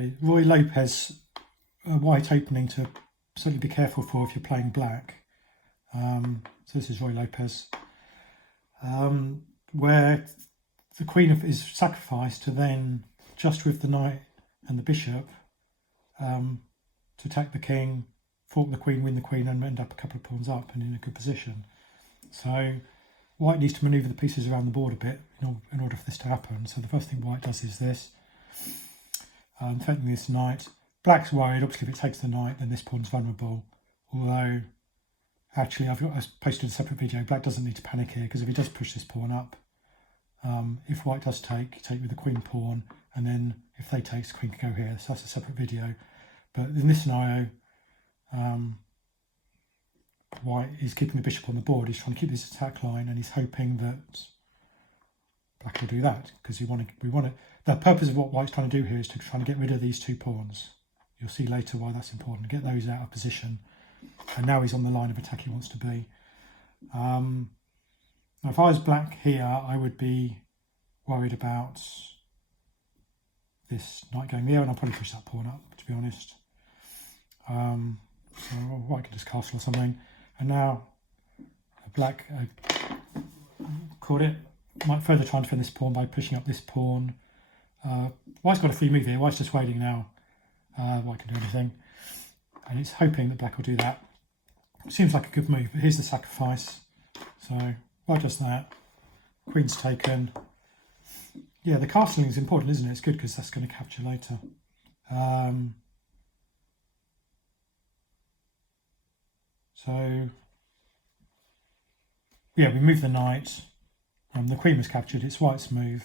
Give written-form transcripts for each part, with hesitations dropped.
Okay, Ruy Lopez, a white opening to certainly be careful for if you're playing black. So this is Ruy Lopez, where the queen is sacrificed to then, just with the knight and the bishop, to attack the king, fork the queen, win the queen, and end up a couple of pawns up and in a good position. So white needs to manoeuvre the pieces around the board a bit in order for this to happen. So the first thing white does is this, threatening this knight. Black's worried, obviously if it takes the knight then this pawn's vulnerable, although actually I posted a separate video. Black doesn't need to panic here, because if he does push this pawn up, if white does take with the queen pawn, and then if they take, the queen can go here. So that's a separate video. But in this scenario, white is keeping the bishop on the board. He's trying to keep this attack line, and he's hoping that black will do that, because we want it. The purpose of what white's trying to do here is to try to get rid of these two pawns. You'll see later why that's important. Get those out of position, and now he's on the line of attack he wants to be. Now if I was black here, I would be worried about this knight going there, and I'll probably push that pawn up, to be honest. So white can just castle or something. And now black caught it. Might further try and defend this pawn by pushing up this pawn. White's got a free move here. White's just waiting now. White can do anything. And it's hoping that black will do that. It seems like a good move, but here's the sacrifice. So white does that. Queen's taken. Yeah, the castling is important, isn't it? It's good because that's going to capture later. So, yeah, we move the knight. The queen was captured. It's white's move.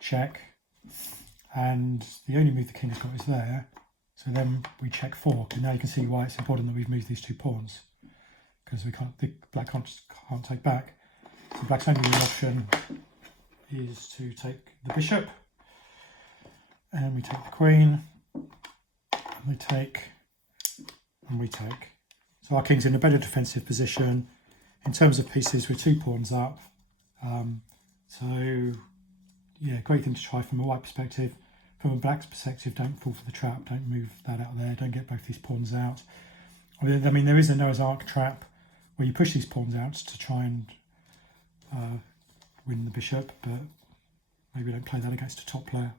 Check. And the only move the king has got is there. So then we check fork. And now you can see why it's important that we've moved these two pawns, because black can't take back. So black's only real option is to take the bishop. And we take the queen. And we take. And we take. So our king's in a better defensive position. In terms of pieces, we're 2 pawns up. So, yeah, great thing to try from a white perspective. From a black's perspective, don't fall for the trap. Don't move that out there. Don't get both these pawns out. I mean, there is a Noah's Ark trap where you push these pawns out to try and win the bishop, but maybe don't play that against a top player.